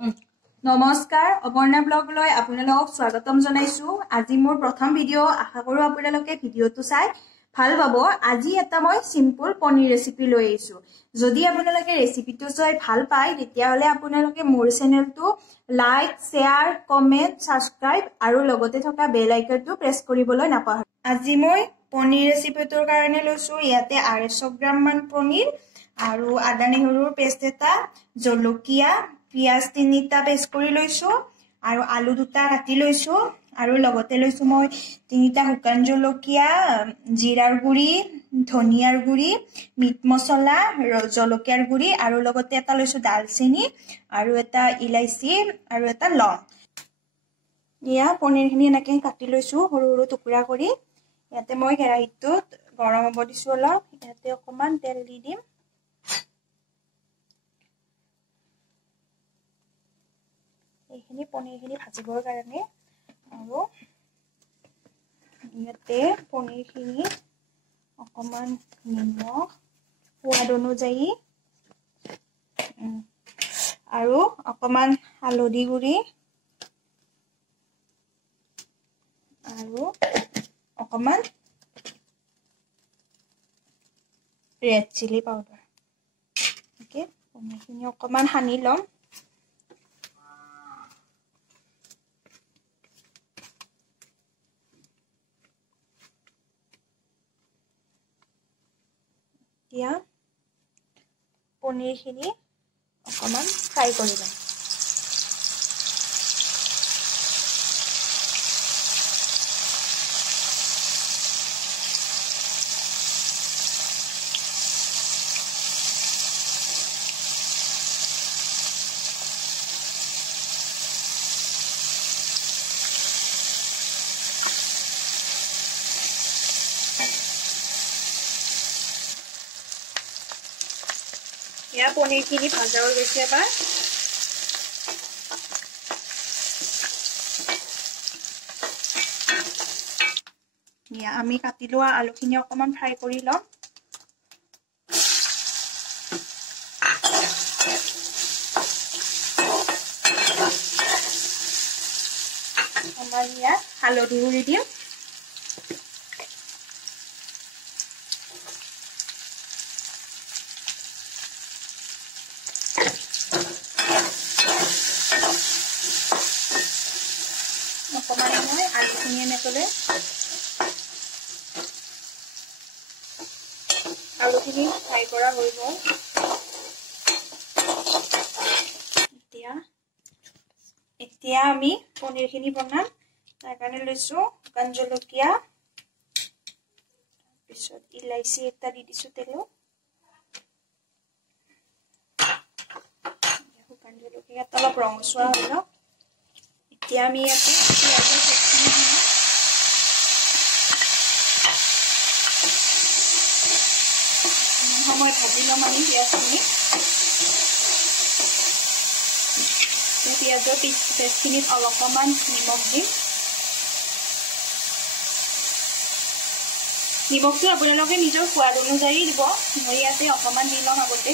নমস্কাৰ অপৰ্ণা ব্লগলৈ আপোনালোকক স্বাগতম জনাইছো। আজি মোৰ প্ৰথম ভিডিঅ' আশা কৰো আপোনালোকে ভিডিঅ'টো চাই ভাল পাব। আজি এটা মই সিম্পল পনীৰ ৰেচিপি লৈ আহিছো। যদি আপোনালোকে ৰেচিপিটো চাই ভাল পায় তেতিয়া হলে আপোনালোকে মোৰ চেনেলটো লাইক, শেয়াৰ, কমেন্ট, সাবস্ক্ৰাইব আৰু লগতে থকা বেল আইকনটো প্ৰেছ কৰিবলৈ নাপাহৰিব। আজি মই পনীৰ ৰেচিপিটোৰ কাৰণে লৈছো ইয়াতে 250 গ্ৰাম মান পনীৰ আৰু আদা নহৰুৰ পেষ্ট এটা, জলকীয়া, পিয়াজ 3টা পেষ্ট কৰি লৈছো আৰু আলু 2টা কাটি লৈছো আৰু লগতে লৈছো মই 3টা শুকান জলকীয়া, জিৰাৰ গুৰি, ধনিয়াৰ গুৰি, মিট মছলা, জলকীয়াৰ গুৰি আৰু লগতে এটা লৈছো দালচেনি আৰু এটা ইলাইচি আৰু এটা লং। ইয়া পনীৰখিনি এনেকৈ কাটি লৈছো সৰু সৰু টুকুৰা কৰি। ইয়াতে মই কেৰাহীটোত গৰম হ'ব দিছো অলপ। ইয়াতে অকমান তেল দি দিম। এইখিনি পনীৰখিনি ভাজিবৰ কাৰণে আৰু ইয়াতে পনীৰখিনি অকমান নিমখ সোৱাদ অনুযায়ী আৰু অকমান হালধি গুৰি আৰু অকমান ৰেড চিলি পাউডাৰ ওকে পনীৰখিনি অকমান সানি লম। এতিয়া পনীৰখিনি অকমান ফ্ৰাই কৰি লম। या पनीरখিনি ভাজা হৈ গৈছে এবাৰ। ইয়া আমি কাটি লোৱা আলুখিনি অকমান ফ্ৰাই কৰি লম। আমাৰ ইয়াত হালধি গুৰি দিম। অকমান মই আলুখিনি এনেকৈ আলুখিনি ফ্ৰাই কৰা হৈ গ'ল। এতিয়া আমি পনীৰখিনি বনাম। তাৰ কাৰণে লৈছো শুকান জলকীয়া, পিছত ইলাইচি এটা দি দিছো তেলত। শুকান জলকীয়া অলপ ৰঙচুৱা হৈ লওক। এতিয়া আমি ইয়াতে পিঁয়াজৰ পেষ্টখিনি দিম। সময় ভাজি ল'ম আমি পিঁয়াজখিনি। পিঁয়াজৰ পেষ্টখিনিত অলপমান নিমখ দিম। নিমখটো আপোনালোকে নিজৰ সোৱাদ অনুযায়ী দিব। মই ইয়াতে অকমান দি ল'ম আগতে।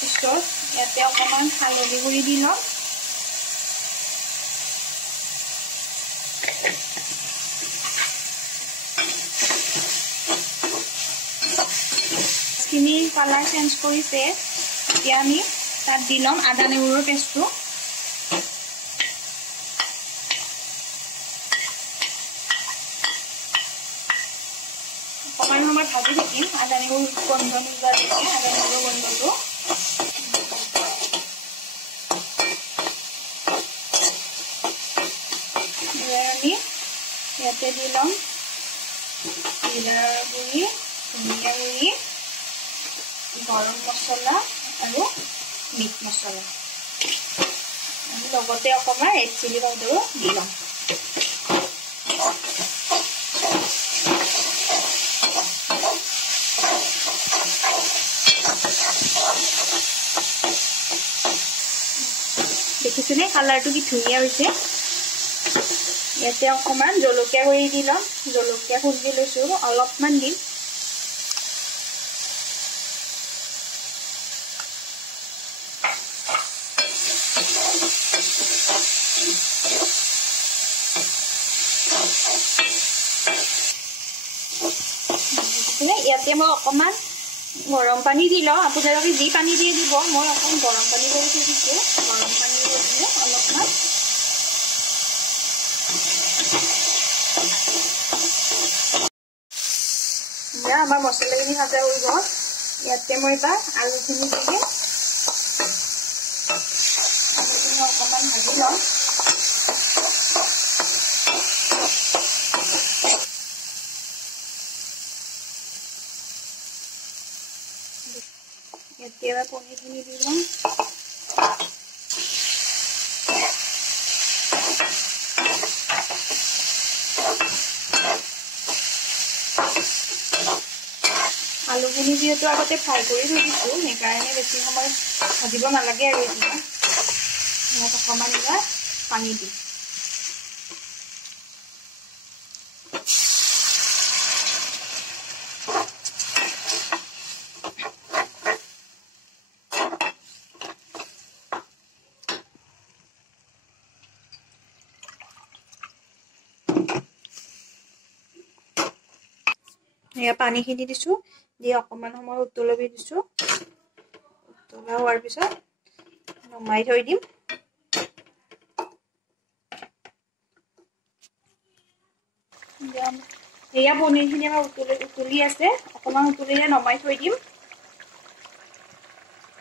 পিছত ইয়াতে অকমান হালধি গুৰি দি ল'ম। খিনি কালাৰ চেঞ্জ কৰিছে। এতিয়া আমি তাত দি ল'ম আদা নহৰুৰ পেষ্টটো। অকমান সময় ভাজি থাকিম আদা নহৰু গন্ধ নোযোৱালৈকে। আদা নহৰুৰ গন্ধটো আমি ইয়াতে দি ল'ম জিৰাৰ গুৰি, ধনিয়া গুৰি, গৰম মছলা আৰু মিট মছলা আৰু লগতে অকমান ৰেড চিলি পাউডাৰো দি ল'ম। দেখিছেনে কালাৰটো কি ধুনীয়া হৈছে। ইয়াতে অকমান জলকীয়া গুৰি দি ল'ম। জলকীয়া খুন্দি লৈছো অলপমান দিম। ইয়াতে মই অকণমান গৰম পানী দি লওঁ আপোনালোকে যি পানী দিয়ে দিব মই অকণ গৰম পানী কৰি থৈ দিছোঁ গৰম পানী দি দিওঁ অলপমান এতিয়া আমাৰ মছলাখিনি ভাজা হৈ গ'ল ইয়াতে মই এটা আলুখিনি দি দিম আলুখিনি অকণমান ভাজি লওঁ ইয়াতে এবাৰ পনীৰখিনি দি লওঁ আলুখিনি যিহেতু আগতে ফ্ৰাই কৰি থৈ দিছোঁ সেইকাৰণে বেছি সময় ভাজিব নালাগে আৰু এতিয়া ইয়াত অকণমান এবাৰ পানী দিম এয়া পানীখিনি দিছোঁ দি অকণমান সময় উতলাব দিছোঁ উতলা হোৱাৰ পিছত নমাই থৈ দিম এয়া পনীৰখিনি আমাৰ উতলি আছে অকণমান উতলিলে নমাই থৈ দিম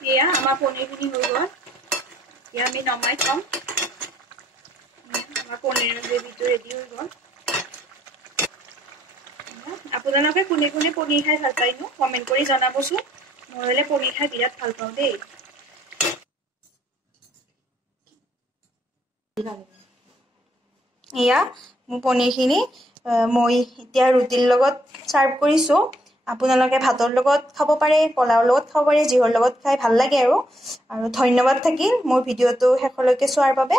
এয়া আমাৰ পনীৰখিনি হৈ গ'ল এতিয়া আমি নমাই থ'ম আমাৰ পনীৰৰ গ্ৰেভিটো ৰেডি হৈ গ'ল আপোনালোকে কোনে কোনে পনীৰ খাই ভাল পায়নো কমেণ্ট কৰি জনাবচোন মই হ'লে পনীৰ খাই বিৰাট ভাল পাওঁ দেই এয়া মোৰ পনীৰখিনি মই এতিয়া ৰুটিৰ লগত চাৰ্ভ কৰিছোঁ আপোনালোকে ভাতৰ লগত খাব পাৰে পোলাওৰ লগত খাব পাৰে যিহৰ লগত খাই ভাল লাগে আৰু ধন্যবাদ থাকিল মোৰ ভিডিঅ'টো শেষলৈকে চোৱাৰ বাবে